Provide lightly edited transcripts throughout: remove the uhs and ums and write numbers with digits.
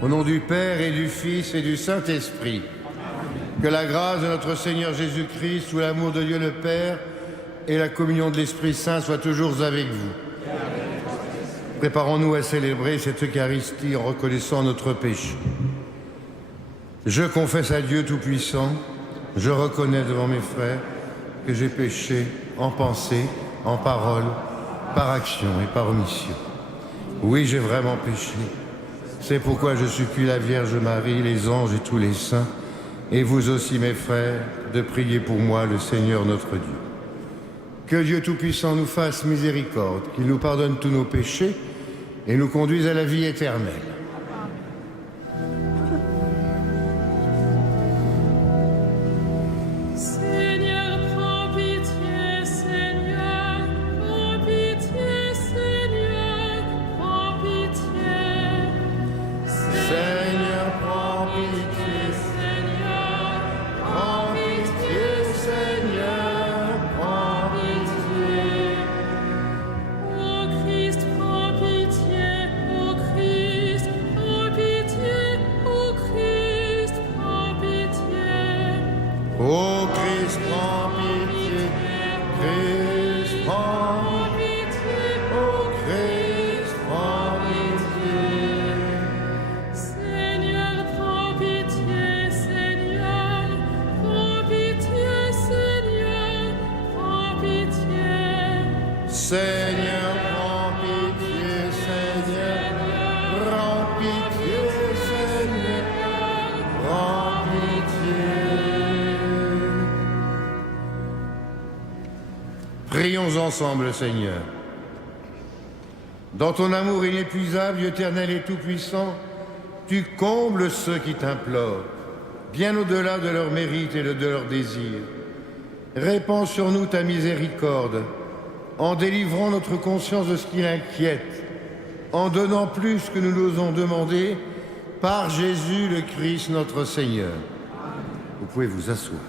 Au nom du Père et du Fils et du Saint-Esprit, que la grâce de notre Seigneur Jésus-Christ, sous l'amour de Dieu le Père et la communion de l'Esprit Saint soient toujours avec vous. Préparons-nous à célébrer cette Eucharistie en reconnaissant notre péché. Je confesse à Dieu Tout-Puissant, je reconnais devant mes frères que j'ai péché en pensée, en parole, par action et par omission. Oui, j'ai vraiment péché. C'est pourquoi je supplie la Vierge Marie, les anges et tous les saints, et vous aussi, mes frères, de prier pour moi, le Seigneur notre Dieu. Que Dieu Tout-Puissant nous fasse miséricorde, qu'il nous pardonne tous nos péchés et nous conduise à la vie éternelle. Ô Christ, prends pitié, Christ, prends pitié, ô Christ, prends pitié. Seigneur, prends pitié, Seigneur, prends pitié, Seigneur, prends pitié. Seigneur, prends pitié, Seigneur, prends pitié, Seigneur, prends pitié. Prions ensemble, Seigneur. Dans ton amour inépuisable, Dieu éternel et tout-puissant, tu combles ceux qui t'implorent, bien au-delà de leurs mérites et de leurs désirs. Répands sur nous ta miséricorde, en délivrant notre conscience de ce qui l'inquiète, en donnant plus que nous n'osons demander, par Jésus le Christ notre Seigneur. Vous pouvez vous asseoir.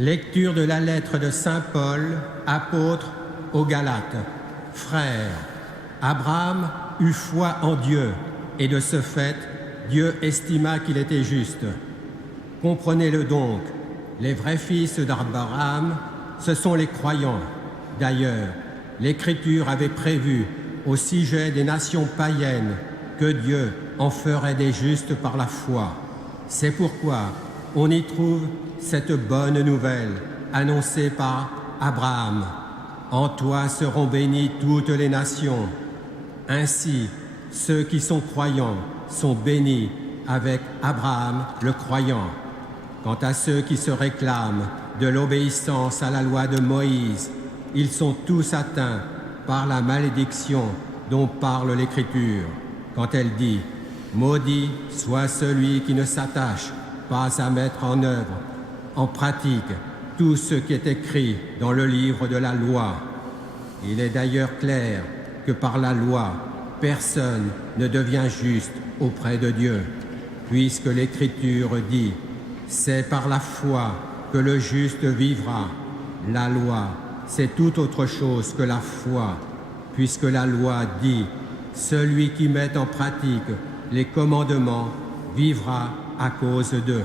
Lecture de la lettre de Saint Paul, apôtre aux Galates. Frères, Abraham eut foi en Dieu, et de ce fait, Dieu estima qu'il était juste. Comprenez-le donc, les vrais fils d'Abraham, ce sont les croyants. D'ailleurs, l'Écriture avait prévu, au sujet des nations païennes, que Dieu en ferait des justes par la foi. C'est pourquoi on y trouve cette bonne nouvelle annoncée par Abraham. En toi seront bénies toutes les nations. Ainsi, ceux qui sont croyants sont bénis avec Abraham le croyant. Quant à ceux qui se réclament de l'obéissance à la loi de Moïse, ils sont tous atteints par la malédiction dont parle l'Écriture, quand elle dit « Maudit soit celui qui ne s'attache pas à mettre en œuvre, en pratique, tout ce qui est écrit dans le livre de la loi. Il est d'ailleurs clair que par la loi, personne ne devient juste auprès de Dieu, puisque l'Écriture dit « C'est par la foi que le juste vivra ». La loi, c'est tout autre chose que la foi, puisque la loi dit « Celui qui met en pratique les commandements vivra à cause d'eux ».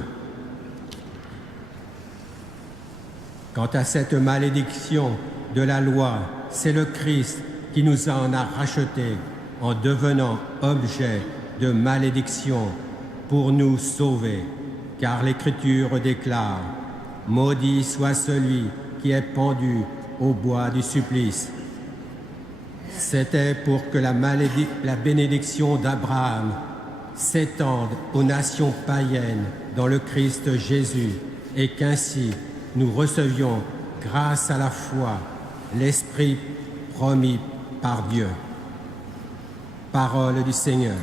Quant à cette malédiction de la loi, c'est le Christ qui nous en a rachetés en devenant objet de malédiction pour nous sauver. Car l'Écriture déclare « Maudit soit celui qui est pendu au bois du supplice ». C'était pour que la bénédiction d'Abraham s'étende aux nations païennes dans le Christ Jésus et qu'ainsi nous recevions, grâce à la foi, l'Esprit promis par Dieu. Parole du Seigneur.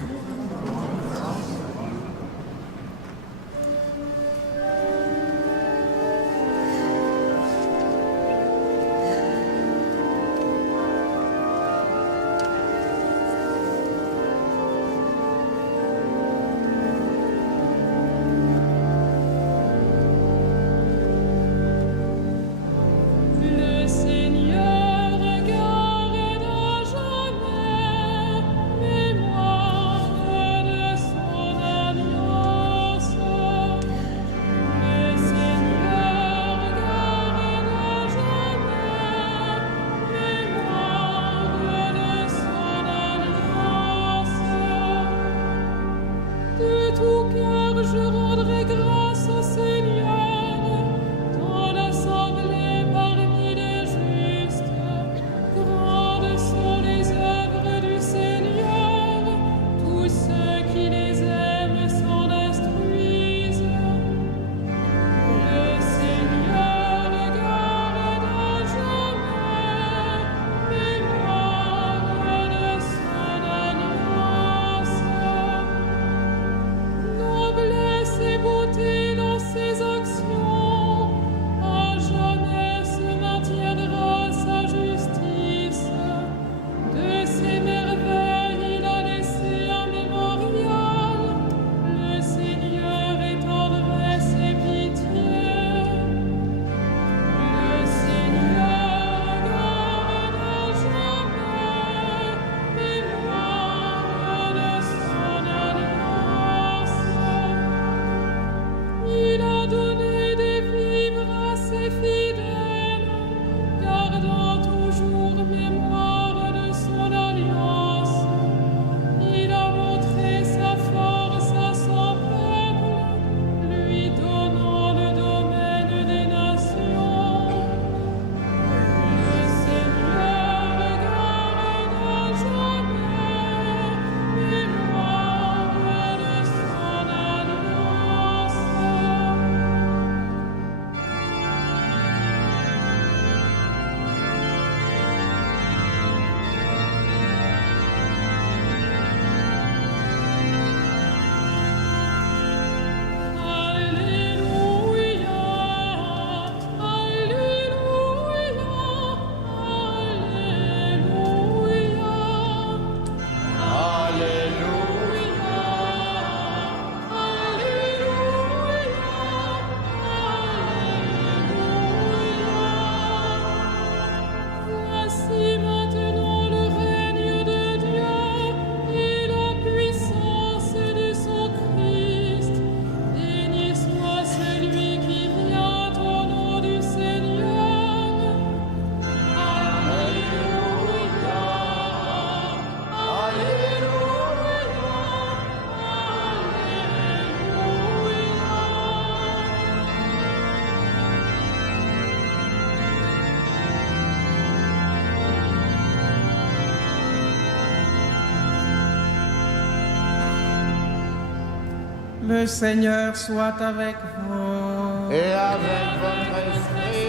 Le Seigneur soit avec vous. Et avec votre esprit.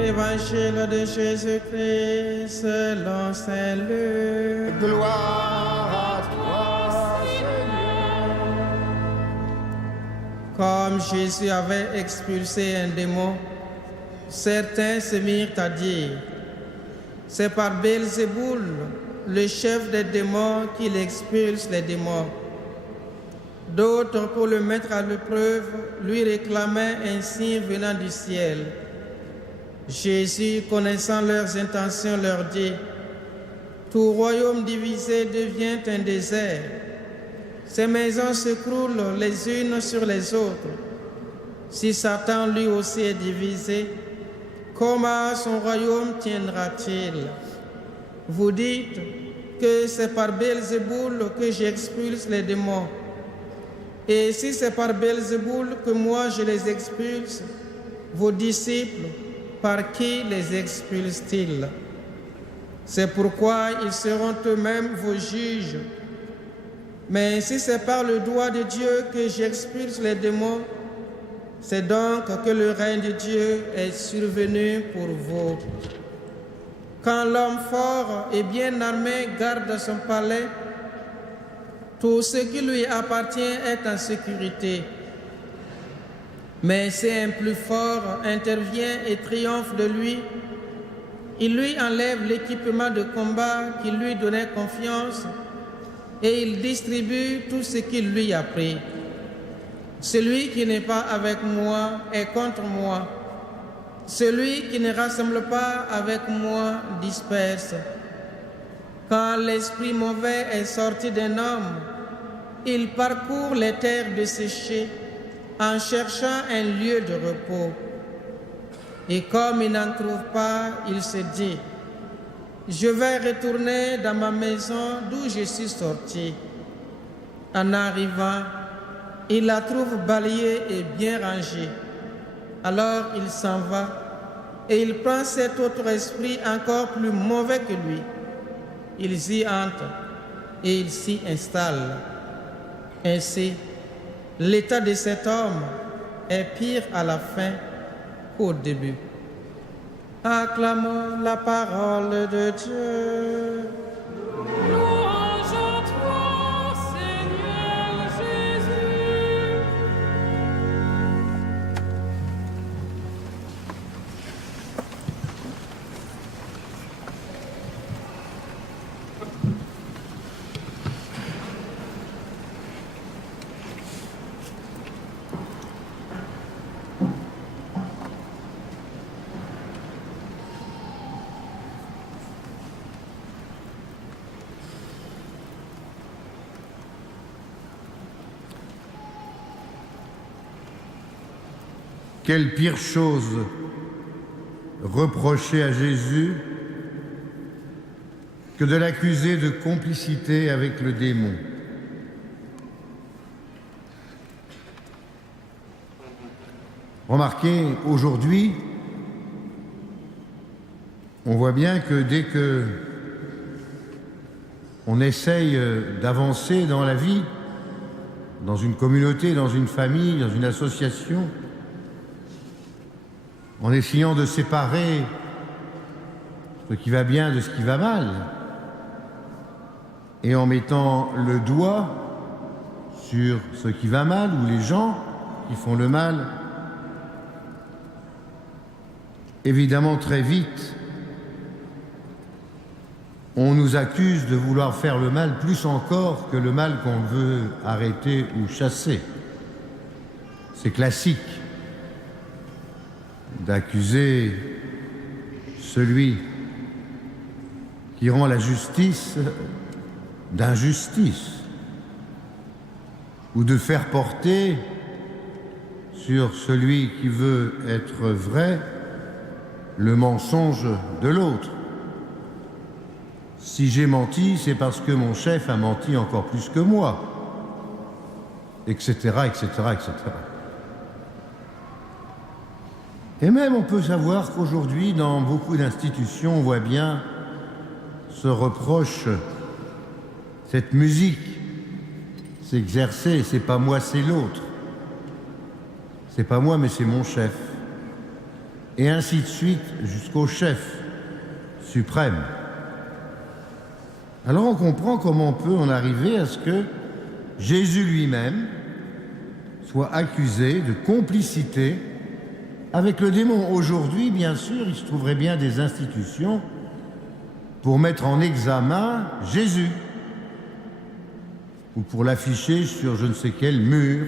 Évangile de Jésus-Christ selon saint Luc. Gloire à toi, Seigneur. Comme Jésus avait expulsé un démon, certains se mirent à dire: c'est par Belzéboul, le chef des démons, qu'il expulse les démons. D'autres, pour le mettre à l'épreuve, lui réclamaient un signe venant du ciel. Jésus, connaissant leurs intentions, leur dit: tout royaume divisé devient un désert. Ces maisons s'écroulent les unes sur les autres. Si Satan lui aussi est divisé, comment son royaume tiendra-t-il? Vous dites que c'est par Belzéboul que j'expulse les démons. Et si c'est par Belzéboul que moi je les expulse, vos disciples, par qui les expulsent-ils? C'est pourquoi ils seront eux-mêmes vos juges. Mais si c'est par le doigt de Dieu que j'expulse les démons, c'est donc que le règne de Dieu est survenu pour vous. Quand l'homme fort et bien armé garde son palais, tout ce qui lui appartient est en sécurité. Mais si un plus fort intervient et triomphe de lui, il lui enlève l'équipement de combat qui lui donnait confiance et il distribue tout ce qu'il lui a pris. Celui qui n'est pas avec moi est contre moi. Celui qui ne rassemble pas avec moi disperse. Quand l'esprit mauvais est sorti d'un homme, il parcourt les terres desséchées en cherchant un lieu de repos. Et comme il n'en trouve pas, il se dit: je vais retourner dans ma maison d'où je suis sorti. En arrivant, il la trouve balayée et bien rangée. Alors il s'en va et il prend cet autre esprit encore plus mauvais que lui. Il y entre et il s'y installe. Ainsi, l'état de cet homme est pire à la fin qu'au début. Acclamons la parole de Dieu. Louange à toi, Seigneur Jésus. Quelle pire chose reprocher à Jésus que de l'accuser de complicité avec le démon. Remarquez, aujourd'hui, on voit bien que dès que on essaye d'avancer dans la vie, dans une communauté, dans une famille, dans une association, en essayant de séparer ce qui va bien de ce qui va mal, et en mettant le doigt sur ce qui va mal ou les gens qui font le mal, évidemment très vite, on nous accuse de vouloir faire le mal plus encore que le mal qu'on veut arrêter ou chasser. C'est classique d'accuser celui qui rend la justice d'injustice ou de faire porter sur celui qui veut être vrai le mensonge de l'autre. Si j'ai menti, c'est parce que mon chef a menti encore plus que moi, etc., etc., etc. Et même on peut savoir qu'aujourd'hui, dans beaucoup d'institutions, on voit bien ce reproche, cette musique, s'exercer. C'est pas moi, c'est l'autre. C'est pas moi, mais c'est mon chef. Et ainsi de suite jusqu'au chef suprême. Alors on comprend comment on peut en arriver à ce que Jésus lui-même soit accusé de complicité avec le démon. Aujourd'hui, bien sûr, il se trouverait bien des institutions pour mettre en examen Jésus ou pour l'afficher sur je ne sais quel mur.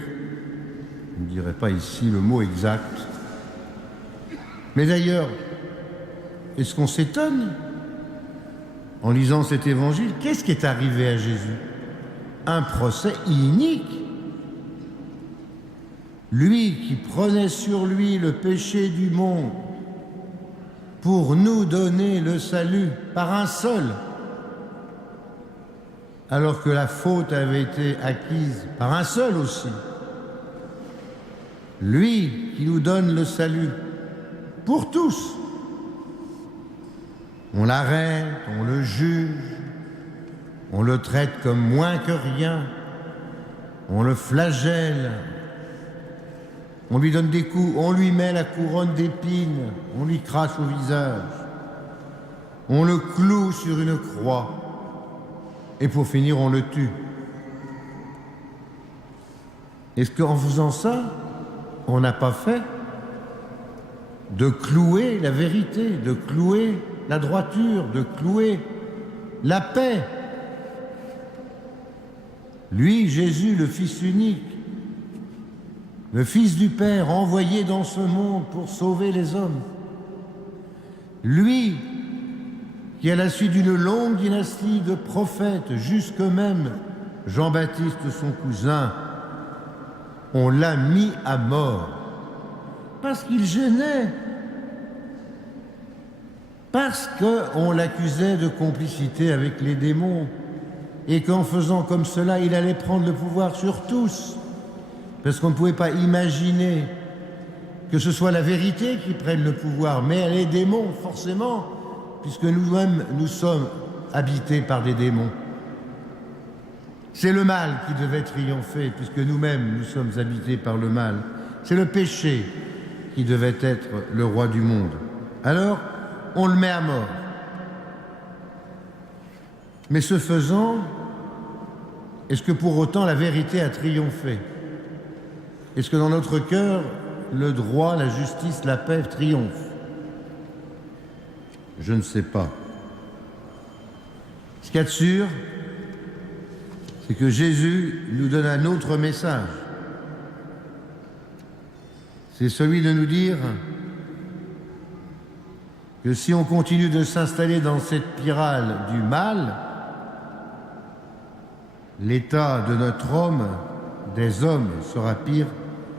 Je ne dirai pas ici le mot exact. Mais d'ailleurs, est-ce qu'on s'étonne en lisant cet évangile? Qu'est-ce qui est arrivé à Jésus? Un procès inique. Lui qui prenait sur lui le péché du monde pour nous donner le salut par un seul, alors que la faute avait été acquise par un seul aussi. Lui qui nous donne le salut pour tous. On l'arrête, on le juge, on le traite comme moins que rien, on le flagelle, on lui donne des coups, on lui met la couronne d'épines, on lui crache au visage, on le cloue sur une croix, et pour finir, on le tue. Est-ce qu'en faisant ça, on n'a pas fait de clouer la vérité, de clouer la droiture, de clouer la paix? Lui, Jésus, le Fils unique, le Fils du Père, envoyé dans ce monde pour sauver les hommes. Lui, qui à la suite d'une longue dynastie de prophètes, jusque même Jean-Baptiste, son cousin, on l'a mis à mort parce qu'il gênait, parce qu'on l'accusait de complicité avec les démons et qu'en faisant comme cela, il allait prendre le pouvoir sur tous, parce qu'on ne pouvait pas imaginer que ce soit la vérité qui prenne le pouvoir, mais les démons, forcément, puisque nous-mêmes, nous sommes habités par des démons. C'est le mal qui devait triompher, puisque nous-mêmes, nous sommes habités par le mal. C'est le péché qui devait être le roi du monde. Alors, on le met à mort. Mais ce faisant, est-ce que pour autant la vérité a triomphé? Est-ce que dans notre cœur, le droit, la justice, la paix triomphent? Je ne sais pas. Ce qu'il y a de sûr, c'est que Jésus nous donne un autre message. C'est celui de nous dire que si on continue de s'installer dans cette spirale du mal, l'état de notre homme, des hommes, sera pire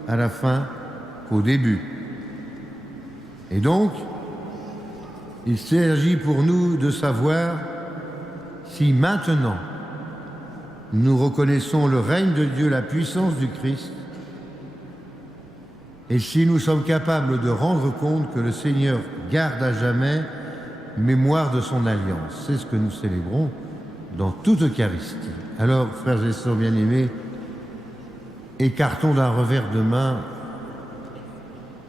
à la fin qu'au début. Et donc, il s'agit pour nous de savoir si maintenant nous reconnaissons le règne de Dieu, la puissance du Christ, et si nous sommes capables de rendre compte que le Seigneur garde à jamais mémoire de son alliance. C'est ce que nous célébrons dans toute Eucharistie. Alors, frères et sœurs bien-aimés, écartons d'un revers de main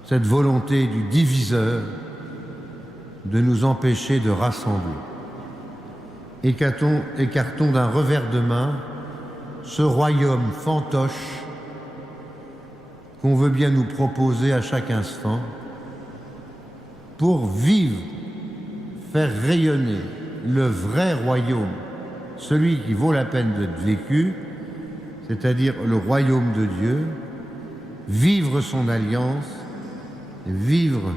cette volonté du diviseur de nous empêcher de rassembler. Écartons d'un revers de main ce royaume fantoche qu'on veut bien nous proposer à chaque instant pour vivre, faire rayonner le vrai royaume, celui qui vaut la peine d'être vécu, c'est-à-dire le royaume de Dieu, vivre son alliance, vivre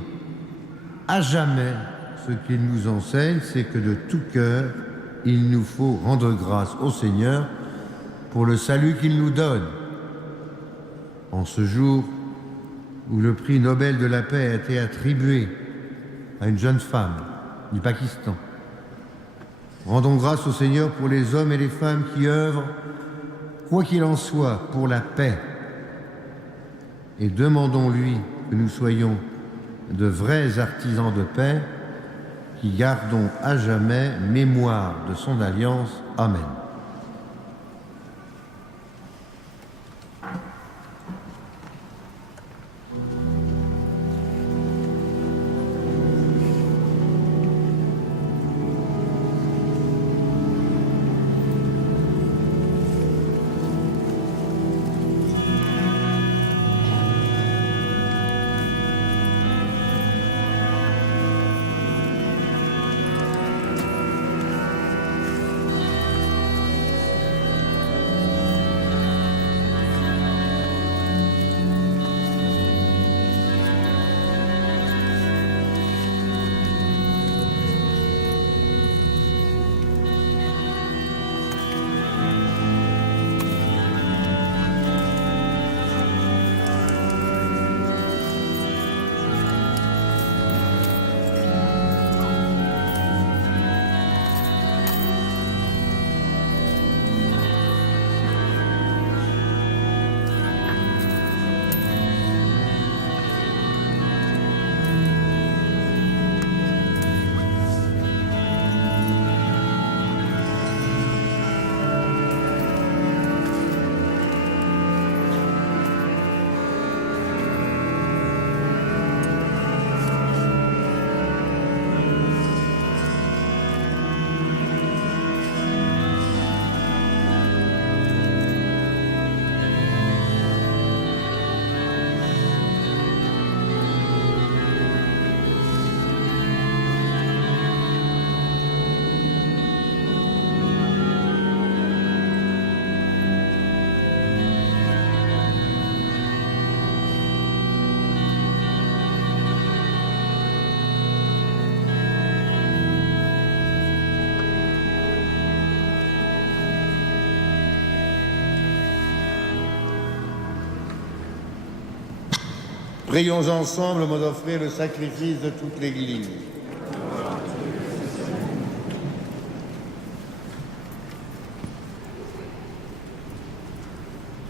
à jamais ce qu'il nous enseigne, c'est que de tout cœur, il nous faut rendre grâce au Seigneur pour le salut qu'il nous donne. En ce jour où le prix Nobel de la paix a été attribué à une jeune femme du Pakistan, rendons grâce au Seigneur pour les hommes et les femmes qui œuvrent, quoi qu'il en soit, pour la paix. Et demandons-lui que nous soyons de vrais artisans de paix qui gardons à jamais mémoire de son alliance. Amen. Prions ensemble au d'offrir le sacrifice de toute l'Église.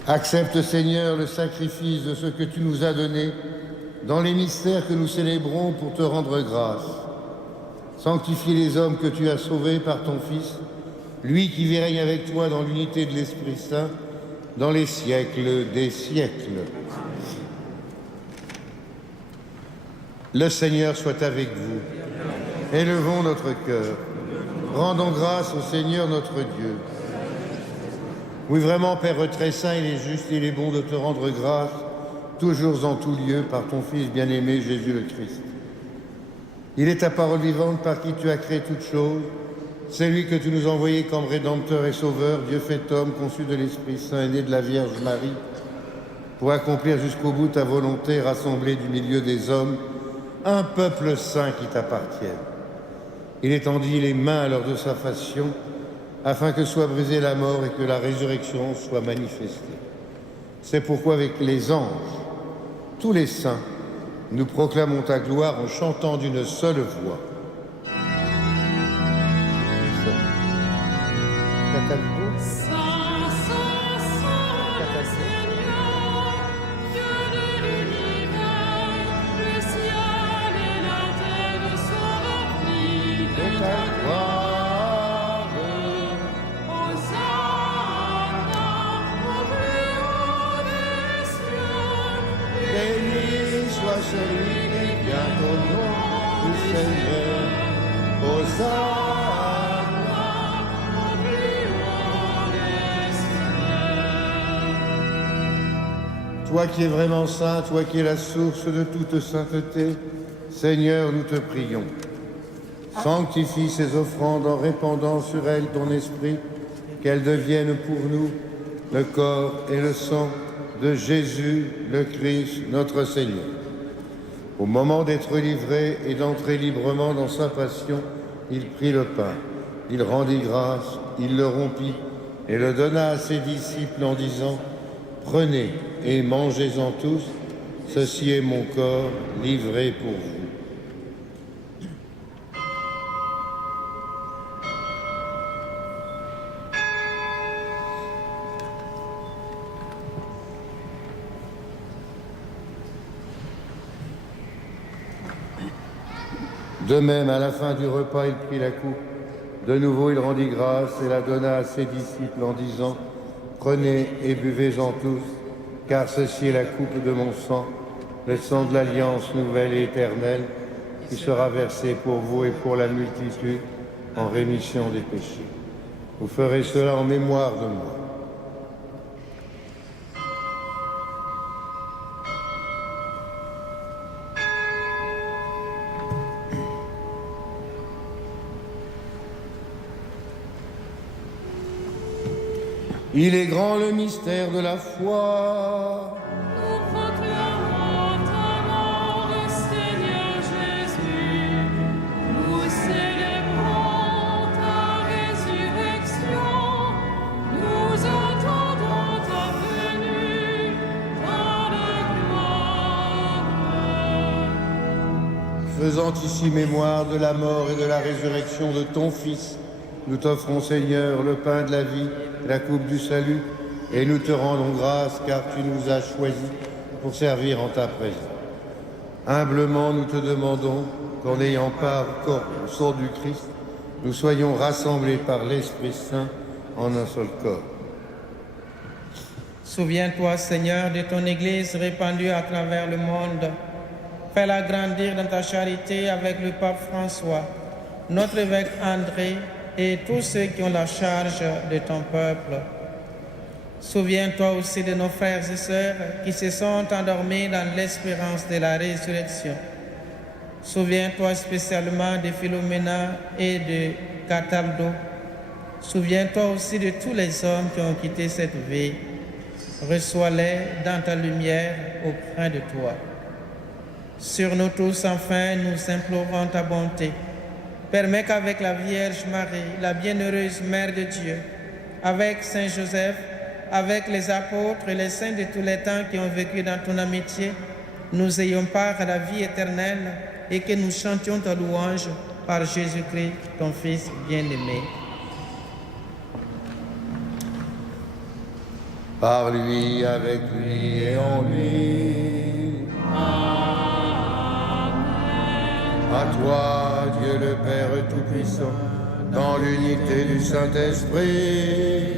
Accepte, Seigneur, le sacrifice de ce que tu nous as donné dans les mystères que nous célébrons pour te rendre grâce. Sanctifie les hommes que tu as sauvés par ton Fils, lui qui vit règne avec toi dans l'unité de l'Esprit Saint, dans les siècles des siècles. Le Seigneur soit avec vous. Élevons notre cœur. Rendons grâce au Seigneur notre Dieu. Oui, vraiment, Père très saint, il est juste, il est bon de te rendre grâce, toujours en tout lieu, par ton Fils bien-aimé, Jésus le Christ. Il est ta parole vivante par qui tu as créé toutes choses. C'est lui que tu nous as envoyé comme Rédempteur et Sauveur, Dieu fait homme, conçu de l'Esprit Saint, né de la Vierge Marie, pour accomplir jusqu'au bout ta volonté, rassemblée du milieu des hommes, un peuple saint qui t'appartienne. Il étendit les mains lors de sa passion, afin que soit brisée la mort et que la résurrection soit manifestée. C'est pourquoi avec les anges, tous les saints, nous proclamons ta gloire en chantant d'une seule voix. Saint, Saint, Saint, Seigneur, Dieu de l'univers, le ciel et la terre sont remplis de ta gloire. Hosanna au plus haut des cieux. Béni soit celui qui vient au nom du Seigneur. Hosanna. Toi qui es vraiment saint, toi qui es la source de toute sainteté, Seigneur, nous te prions. Sanctifie ces offrandes en répandant sur elles ton esprit, qu'elles deviennent pour nous le corps et le sang de Jésus, le Christ, notre Seigneur. Au moment d'être livré et d'entrer librement dans sa passion, il prit le pain, il rendit grâce, il le rompit et le donna à ses disciples en disant « Prenez et mangez-en tous, ceci est mon corps livré pour vous. » De même, à la fin du repas, il prit la coupe. De nouveau, il rendit grâce et la donna à ses disciples en disant « Prenez et buvez-en tous, car ceci est la coupe de mon sang, le sang de l'alliance nouvelle et éternelle, qui sera versé pour vous et pour la multitude en rémission des péchés. Vous ferez cela en mémoire de moi. » Il est grand le mystère de la foi. Nous proclamons ta mort, Seigneur Jésus. Nous célébrons ta résurrection. Nous attendons ta venue dans la gloire. Faisant ici mémoire de la mort et de la résurrection de ton Fils, nous t'offrons, Seigneur, le pain de la vie, la coupe du salut, et nous te rendons grâce car tu nous as choisis pour servir en ta présence. Humblement, nous te demandons qu'en ayant part au corps au sang du Christ, nous soyons rassemblés par l'Esprit Saint en un seul corps. Souviens-toi, Seigneur, de ton Église répandue à travers le monde. Fais-la grandir dans ta charité avec le pape François, notre évêque André, et tous ceux qui ont la charge de ton peuple. Souviens-toi aussi de nos frères et sœurs qui se sont endormis dans l'espérance de la résurrection. Souviens-toi spécialement de Philomena et de Cataldo. Souviens-toi aussi de tous les hommes qui ont quitté cette vie. Reçois-les dans ta lumière auprès de toi. Sur nous tous, enfin, nous implorons ta bonté. Permets qu'avec la Vierge Marie, la bienheureuse Mère de Dieu, avec Saint Joseph, avec les apôtres et les saints de tous les temps qui ont vécu dans ton amitié, nous ayons part à la vie éternelle et que nous chantions ta louange par Jésus-Christ, ton Fils bien-aimé. Par lui, avec lui et en lui. À toi, Dieu le Père Tout-Puissant, dans l'unité du Saint-Esprit.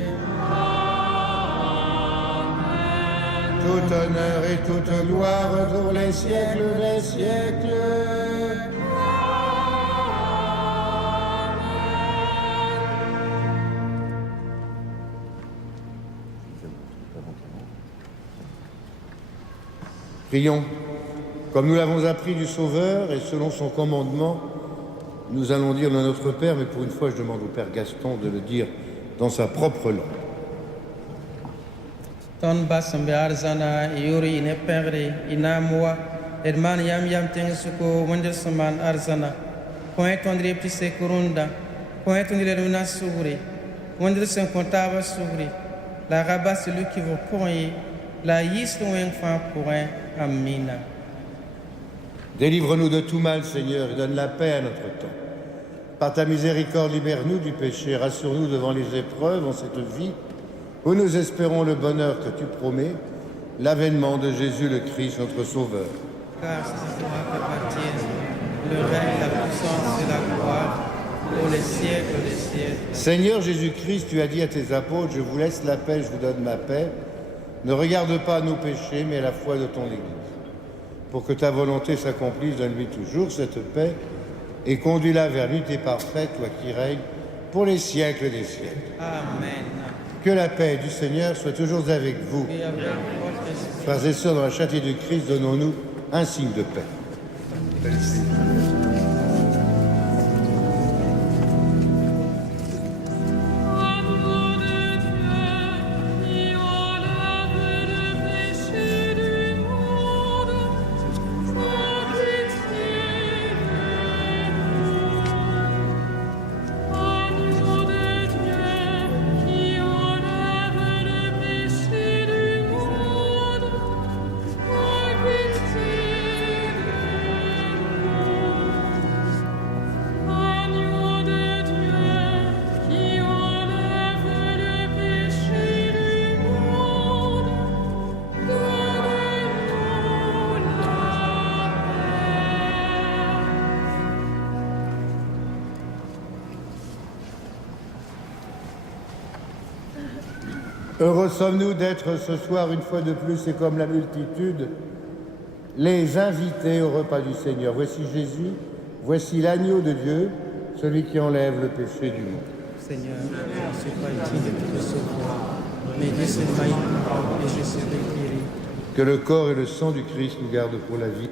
Tout honneur et toute gloire pour les siècles des siècles. Prions. Comme nous l'avons appris du Sauveur et selon son commandement, nous allons dire le Notre Père, mais pour une fois, je demande au Père Gaston de le dire dans sa propre langue. Ton basambe arzana yuri ine pengre ina moa herman yam yam teng suko wonder saman arzana point tondre pise kurunda point tondre luna souri wonder sen comptable souri la rabat celui qui vous pourriez la yis loin fin pour un amina. Délivre-nous de tout mal, Seigneur, et donne la paix à notre temps. Par ta miséricorde, libère-nous du péché, rassure-nous devant les épreuves en cette vie où nous espérons le bonheur que tu promets, l'avènement de Jésus le Christ, notre Sauveur. Car c'est toi qui appartient le règne, la puissance et la gloire pour les siècles des siècles. Seigneur Jésus-Christ, tu as dit à tes apôtres, je vous laisse la paix, je vous donne ma paix. Ne regarde pas nos péchés, mais la foi de ton Église. Pour que ta volonté s'accomplisse, donne-lui toujours cette paix et conduis-la vers l'unité parfaite, toi qui règnes pour les siècles des siècles. Amen. Que la paix du Seigneur soit toujours avec vous. Et avec votre esprit. Frères et sœurs, dans la châtie du Christ, donnons-nous un signe de paix. Amour de Dieu, qui enlève le péché du monde, sois pitié de nous. Amour de Dieu, qui enlève le péché du monde, sois pitié de nous. Agneau de Dieu, qui enlève le péché du monde, donne-nous la Heureux sommes-nous d'être ce soir, une fois de plus, et comme la multitude, les invités au repas du Seigneur. Voici Jésus, voici l'agneau de Dieu, celui qui enlève le péché du monde. Seigneur, je ne suis pas utile de te recevoir, mais dis ce failli et je serai guéri. Que le corps et le sang du Christ nous gardent pour la vie.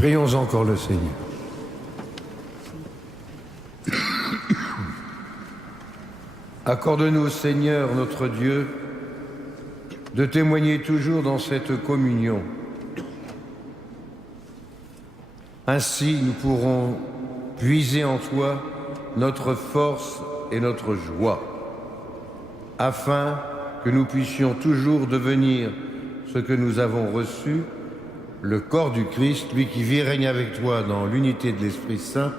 Prions encore le Seigneur. Accorde-nous, Seigneur, notre Dieu, de témoigner toujours dans cette communion. Ainsi, nous pourrons puiser en toi notre force et notre joie, afin que nous puissions toujours devenir ce que nous avons reçu, le corps du Christ, lui qui vit et règne avec toi dans l'unité de l'Esprit Saint,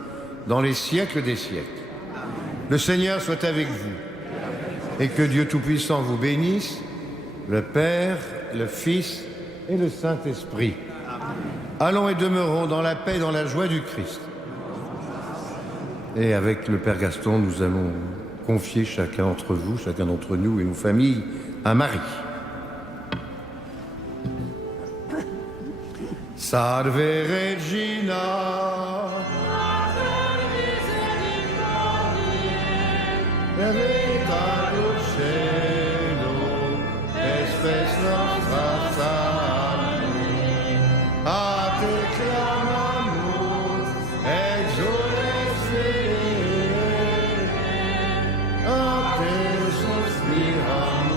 dans les siècles des siècles. Le Seigneur soit avec vous, et que Dieu Tout-Puissant vous bénisse, le Père, le Fils et le Saint-Esprit. Allons et demeurons dans la paix et dans la joie du Christ. Et avec le Père Gaston, nous allons confier chacun d'entre vous, chacun d'entre nous et nos familles à Marie. Salve Regina, Vita Dulcelo, Espes nostra salve, a te clamamus, exules a te suspiramus,